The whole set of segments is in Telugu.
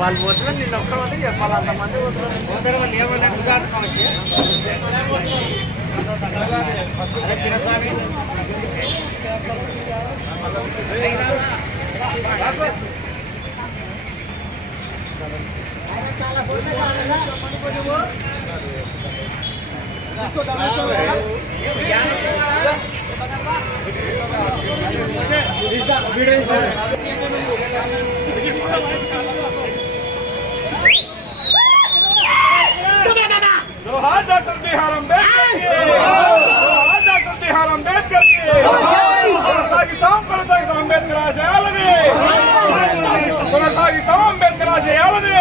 వాళ్ళు పోతున్నా నిన్న ఒక్కమంది చెప్పాలి అంతమంది పోతారు వాళ్ళు ఏమన్నా ఉదాహరణవచ్చు అరే చిన్నస్వామి जोहार डॉक्टर बिहार अम्बेडकर डॉक्टर बिहार अम्बेडकर కొనసాగిస్తాం అంబేద్కర్ ఆశయాలని కొనసాగిస్తాం అంబేద్కర్ ఆశయాలని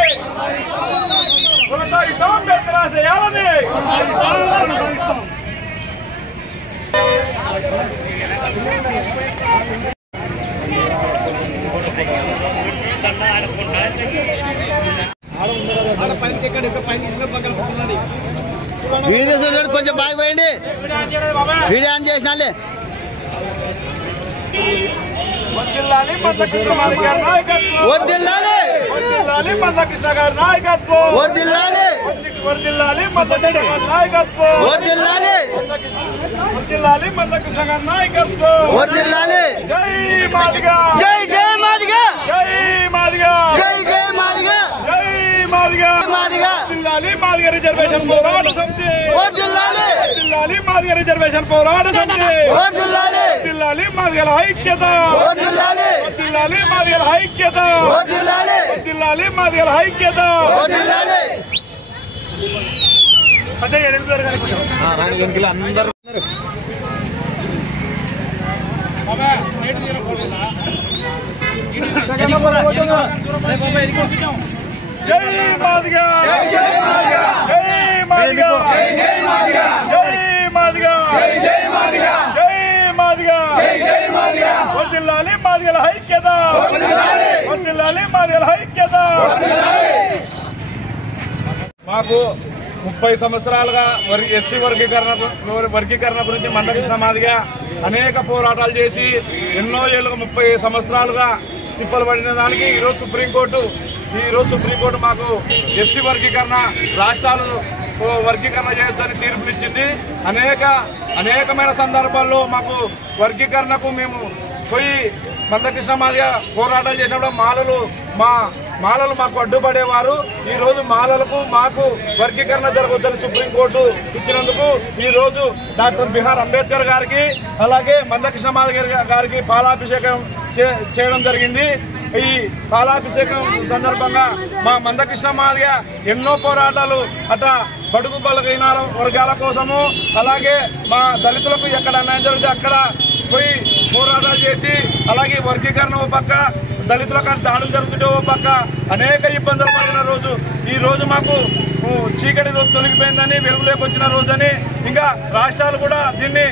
కొనసాగిస్తాం అంబేద్కర్ ఆశయాలని వీడియో చూడండి కొంచెం బాగా పోయండి వీడియో ఆన్ చేసినాలే వర్ధిల్లాలి మందకృష్ణ గారి నాయకత్వం వర్ధిల్లాలి వర్ధిల్లాలి మందకృష్ణ గారి నాయకత్వం వర్ధిల్లాలి వర్ధిల్లాలి మందకృష్ణ గారి నాయకత్వం వర్ధిల్లాలి వర్ధిల్లాలి మందకృష్ణ గారి నాయకత్వం వర్ధిల్లాలి జై మాదిగా జై జై మాదిగా జై మాదిగా జై జై మాదిగా జై మాదిగా మాదిగా వర్ధిల్లాలి మాదిగా రిజర్వేషన్ పోరాట సమితి వర్ధిల్లాలి వర్ధిల్లాలి మాదిగా రిజర్వేషన్ పోరాట సమితి వర్ధిల్లాలి వర్ధిల్లాలి మాదిగల ఐక్యత వర్ధిల్లాలి వర్ధిల్లాలి మాదిగల ఐక్యత వర్ధిల్లాలి వర్ధిల్లాలి మాదిగల ఐక్యత వర్ధిల్లాలి అదే ఎనిమిది అందరూ జై మాదిగా జై మాదిగా జై మాదిగా జై మాదిగా జై మాదిగా జై మాదిగా జై మాదిగా జై మాదిగా వర్ధిల్లాలి మాదిగల ఐక్యత వర్ధిల్లాలి మాదిగల ఐక్యత మాకు 30 సంవత్సరాలుగా ఎస్సీ వర్గీకరణ గురించి మందకృష్ణ మాదిగా అనేక పోరాటాలు చేసి ఎన్నో ఏళ్ళుగా 30 సంవత్సరాలుగా తిప్పలు పడిన దానికి ఈరోజు సుప్రీంకోర్టు మాకు ఎస్సీ వర్గీకరణ రాష్ట్రాలు వర్గీకరణ చేయొచ్చని తీర్పునిచ్చింది. అనేకమైన సందర్భాల్లో మాకు వర్గీకరణకు మేము పోయి మందకృష్ణ మాదిగా పోరాటాలు చేసినప్పుడు మాలలు మాకు అడ్డుపడేవారు. ఈరోజు మాలలకు మాకు వర్గీకరణ జరగవచ్చని సుప్రీంకోర్టు ఇచ్చినందుకు ఈరోజు డాక్టర్ బిఆర్ అంబేద్కర్ గారికి అలాగే మందకృష్ణ మాదిగ గారికి పాలాభిషేకం చేయడం జరిగింది. ఈ పాలాభిషేకం సందర్భంగా మా మందకృష్ణ మాదిగ ఎన్నో పోరాటాలు బడుగు బలహీన వర్గాల కోసము అలాగే మా దళితులకు ఎక్కడ అన్యాయం జరిగితే అక్కడ పోయి పోరాటాలు చేసి అలాగే వర్గీకరణ ఓ పక్క దళితులకు దాడులు జరుగుతుంటే ఓ పక్క అనేక ఇబ్బందులు పడిన రోజు ఈ రోజు మాకు చీకటి రోజు తొలగిపోయిందని వెలుగులోకి వచ్చిన రోజని ఇంకా రాష్ట్రాలు కూడా దీన్ని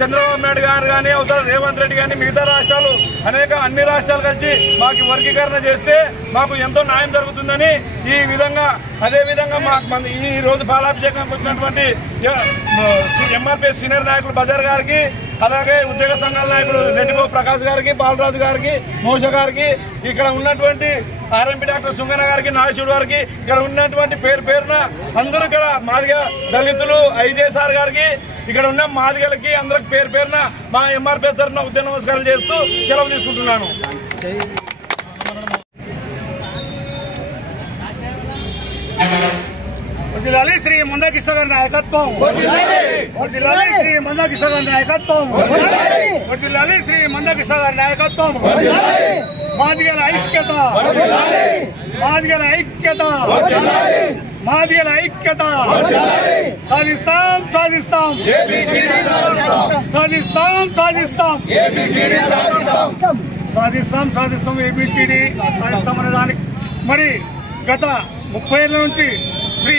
చంద్రబాబు నాయుడు గారు కానీ అవతల రేవంత్ రెడ్డి కానీ మిగతా రాష్ట్రాలు అన్ని రాష్ట్రాలు కలిసి మాకు వర్గీకరణ చేస్తే మాకు ఎంతో న్యాయం జరుగుతుందని ఈ విధంగా అదేవిధంగా ఈ రోజు పాలాభిషేకం వచ్చినటువంటి ఎంఆర్పీఎస్ సీనియర్ నాయకులు బజార్ గారికి అలాగే ఉద్యోగ సంఘాల నాయకులు రెడ్డిగో ప్రకాష్ గారికి బాలరాజు గారికి మోష గారికి ఇక్కడ ఉన్నటువంటి ఆర్ఎంపీ డాక్టర్ సుంగన గారికి నాగేశ్వర గారికి ఇక్కడ ఉన్నటువంటి పేరున అందరూ ఇక్కడ మాదిగ దళితులు ఐజేసార్ గారికి ఇక్కడ ఉన్న మాదిగలకి అందరికి పేరున మా ఎంఆర్పీ తరఫున ఉద్యోగ నమస్కారాలు చేస్తూ సెలవు తీసుకుంటున్నాను. వర్ధిల్లాలి శ్రీ మందకృష్ణ గారి నాయకత్వం, వర్ధిల్లాలి శ్రీ మందకృష్ణ గారి నాయకత్వం, వర్ధిల్లాలి శ్రీ మందకృష్ణ గారి నాయకత్వం. మాదిగల ఐక్యత, మాదిగల ఐక్యత, మాదిగల ఐక్యత. సాధిస్తాం సాధిస్తాం సాధిస్తాం సాధిస్తాం సాధిస్తాం సాధిస్తాం ఏబిసిడి సాధిస్తాం అనే దానికి మరి గత 30 ఏళ్ల నుంచి శ్రీ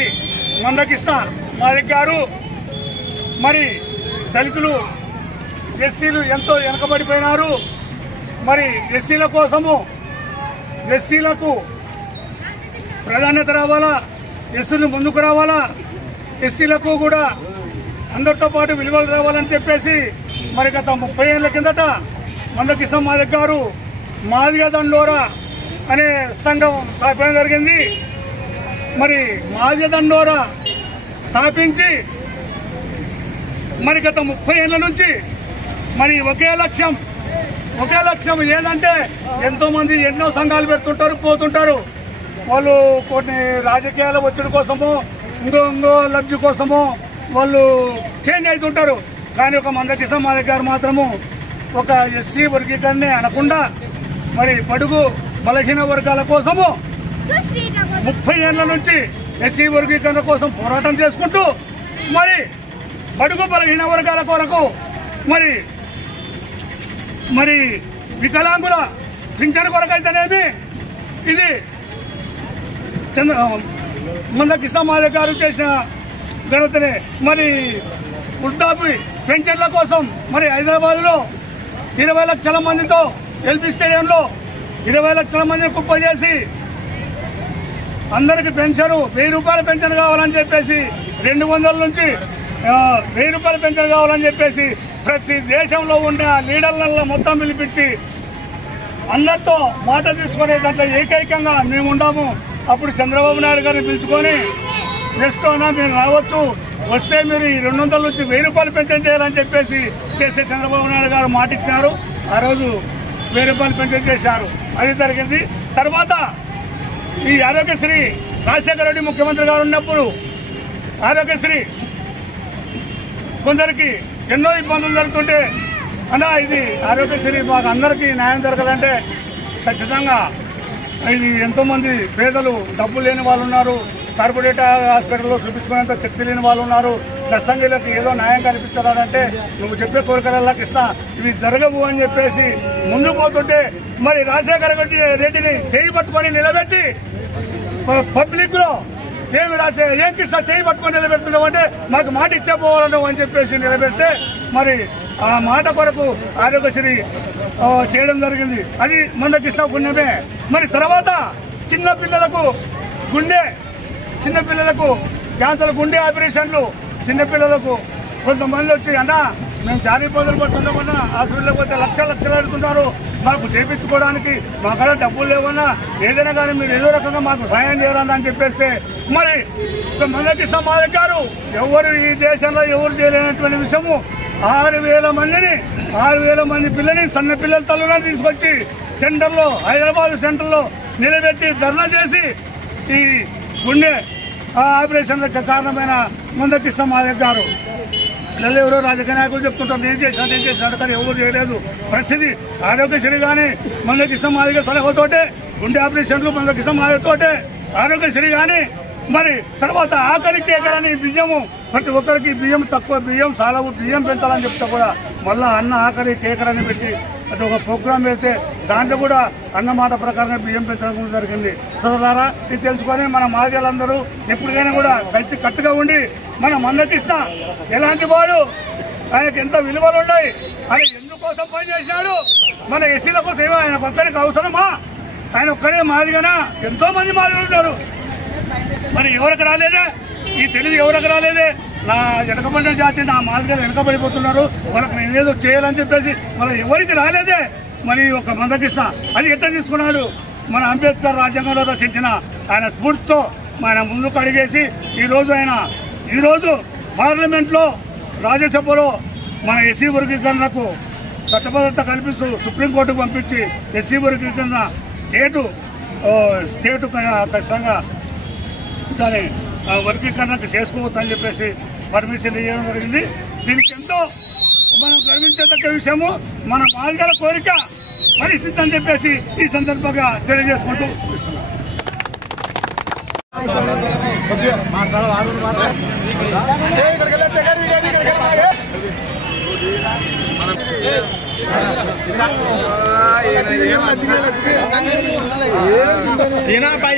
మందకృష్ణ మాదిగ గారు మరి దళితులు ఎస్సీలు ఎంతో వెనకబడిపోయినారు. మరి ఎస్సీల కోసము ఎస్సీలకు ప్రాధాన్యత రావాలా, ఎస్సీలు ముందుకు రావాలా, ఎస్సీలకు కూడా అందరితో పాటు విలువలు రావాలని చెప్పేసి మరి గత 30 ఏళ్ల కిందట మందకృష్ణ మాదిగ గారు మాదిగ దండోరా అనే సంఘం స్థాపించడం జరిగింది. మరి మాదిగ దండోరా స్థాపించి మరి గత 30 ఏళ్ల నుంచి మరి ఒకే లక్ష్యం ఏంటంటే ఎంతోమంది ఎన్నో సంఘాలు పెడుతుంటారు, పోతుంటారు. వాళ్ళు కొన్ని రాజకీయాల ఒత్తిడి కోసమో ఇంకో లబ్ధి కోసమో వాళ్ళు చేంజ్ అవుతుంటారు. కానీ ఒక మందకృష్ణ మాదిగ గారు మాత్రము ఒక ఎస్సీ వర్గీకరణే అనకుండా మరి బడుగు బలహీన వర్గాల కోసము 30 ఏళ్ల నుంచి ఎస్సీ వర్గీకరణ కోసం పోరాటం చేసుకుంటూ మరి బడుగు బలహీన వర్గాల కొరకు మరి వికలాంగుల పింఛను కొరకైతేనేమి ఇది మందకృష్ణ మాదిగ గారు చేసిన ఘనతనే. మరి వృద్ధాప్య పెన్షన్ల కోసం మరి హైదరాబాద్లో 20 లక్షల మందితో ఎల్బీ స్టేడియంలో 20 లక్షల మందిని కుప్ప చేసి అందరికి పెన్షన్ 1000 రూపాయల పెన్షన్ కావాలని చెప్పేసి 200 నుంచి 1000 రూపాయల పెన్షన్ కావాలని చెప్పేసి ప్రతి దేశంలో ఉన్న లీడర్లలో మొత్తం పిలిపించి అందరితో మాట తీసుకునే దాంట్లో ఏకైకంగా మేము ఉన్నాము. అప్పుడు చంద్రబాబు నాయుడు గారిని పిలుచుకొని నెక్స్ట్ అయినా మీరు రావచ్చు, వస్తే మీరు 200 నుంచి 1000 రూపాయలు పెన్షన్ చేయాలని చెప్పేసి చేసే చంద్రబాబు నాయుడు గారు మాట ఇచ్చారు. ఆ రోజు 1000 రూపాయలు పెన్షన్ చేశారు, అది జరిగింది. తర్వాత ఈ ఆరోగ్యశ్రీ రాజశేఖర రెడ్డి ముఖ్యమంత్రి గారు ఉన్నప్పుడు ఆరోగ్యశ్రీ కొందరికి ఎన్నో ఇబ్బందులు జరుగుతుంటే అన్నా ఇది ఆరోగ్యశ్రీ మాకు అందరికీ న్యాయం జరగాలంటే ఖచ్చితంగా ఇది ఎంతోమంది పేదలు డబ్బు లేని వాళ్ళు ఉన్నారు, కార్పొరేట్ హాస్పిటల్లో చూపించుకునేంత శక్తి లేని వాళ్ళు ఉన్నారు. దస్తంగిలకు ఏదో న్యాయం కనిపించాలంటే నువ్వు చెప్పే కోరికలకి ఇస్తా, ఇవి జరగవు అని చెప్పేసి ముందు పోతుంటే మరి రాజశేఖర రెడ్డిని చేయి పట్టుకొని నిలబెట్టి పబ్లిక్ లో ఏం కృష్ణ చేయి పట్టుకొని నిలబెడుతున్నావు అంటే మాకు మాట ఇచ్చేపోవాలను అని చెప్పేసి నిలబెడితే మరి ఆ మాట కొరకు ఆరోగ్యశ్రీ చేయడం జరిగింది. అది మందకృష్ణ పుణ్యమే. మరి తర్వాత చిన్నపిల్లలకు క్యాన్సర్ గుండె ఆపరేషన్లు చిన్నపిల్లలకు కొంతమంది వచ్చి అన్నా మేము జారీ పొదలు పట్టుకుంటామన్నా హాస్పిటల్కి పోతే లక్షలు అడుగుతున్నారు, మాకు చేయించుకోవడానికి మా కాడ డబ్బులు లేవన్నా ఏదైనా కానీ మీరు ఏదో రకంగా మాకు సాయం చేయాలన్నా అని చెప్పేస్తే మరి మందకృష్ణ మాదిగ గారు ఎవరు ఈ దేశంలో ఎవరు చేయలేనటువంటి విషయము 6,000 మంది పిల్లని సన్న పిల్లల తల్లులను తీసుకొచ్చి సెంటర్లో హైదరాబాద్ సెంటర్లో నిలబెట్టి ధర్నా చేసి ఈ గుండె ఆపరేషన్లకు కారణమైన మందకృష్ణ మాదిగ గారు. పిల్లలు ఎవరో రాజకీయ నాయకులు చెప్తుంటారు నేను చేసినట్టు కానీ ఎవరు చేయలేదు. ప్రతిదీ ఆరోగ్యశ్రీ కానీ మందకృష్ణ మాదిగ సలహాతోటే, గుండె ఆపరేషన్లు మందకృష్ణ మాదిగతోటే, ఆరోగ్యశ్రీ కానీ మరి తర్వాత ఆఖరికి ఎకరాని బియ్యము ప్రతి ఒక్కరికి బియ్యం తక్కువ, బియ్యం చాలా బియ్యం పెంచాలని చెప్తే కూడా మళ్ళీ అన్న ఆఖరి కేకరాన్ని పెట్టి అది ఒక ప్రోగ్రాం పెడితే దాంట్లో కూడా అన్నమాట ప్రకారంగా బియ్యం పెంచడం జరిగింది. సోదరులారా ఇది తెలుసుకొని మన మాదిగలందరూ ఎప్పటికైనా కూడా కలిసి కట్టుగా ఉండి మన మందకృష్ణ ఎలాంటి వాడు, ఆయనకు ఎంత విలువలు ఉన్నాయి, ఆయన ఎందుకోసం పనిచేశాడు, మన ఎస్సీల కోసం ఏమో ఆయన ఒక్కరికి అవసరమా, ఆయన ఒక్కడే మాదిగనా, ఎంతో మంది మాదిగలు ఉన్నారు. మరి ఎవరికి రాలేదే ఈ తెలివి, ఎవరికి రాలేదే నా వెనకబడిన జాతి నా మాదిగలు వెనకబడిపోతున్నారు, వాళ్ళకి నేనేదో చేయాలని చెప్పేసి మన ఎవరికి రాలేదే. మరి ఒక మందకృష్ణ అది ఎట్లా తీసుకున్నాడు, మన అంబేద్కర్ రాజ్యాంగంలో రచించిన ఆయన స్ఫూర్తితో ఆయన ముందుకు అడిగేసి ఈరోజు పార్లమెంట్లో రాజ్యసభలో మన ఎస్సీ వర్గీకరణకు చట్టబద్ధత కల్పిస్తూ సుప్రీంకోర్టుకు పంపించి ఎస్సీ వర్గీకరణ స్టేటు ఖచ్చితంగా దాన్ని వర్గీకరణకు చేసుకోవచ్చు అని చెప్పేసి పర్మిషన్ ఇవ్వడం జరిగింది. దీనికి ఎంతో మనం గర్వించదగ్గ విషయము. మన మాదిగల కోరిక పరిస్థితి అని చెప్పేసి ఈ సందర్భంగా తెలియజేసుకుంటూ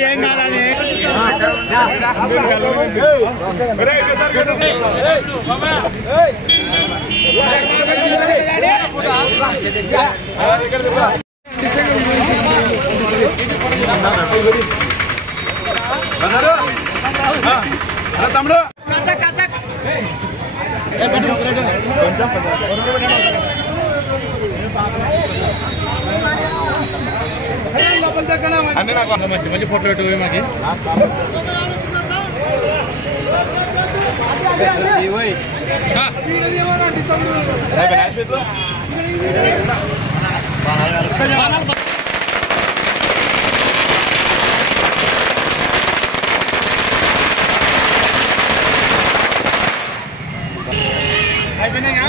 ఏం కాదని తమ్ముడు అన్నీ నాకు మంచి మంచి ఫోటో పెట్టు మాకి అయిపోయినాయి.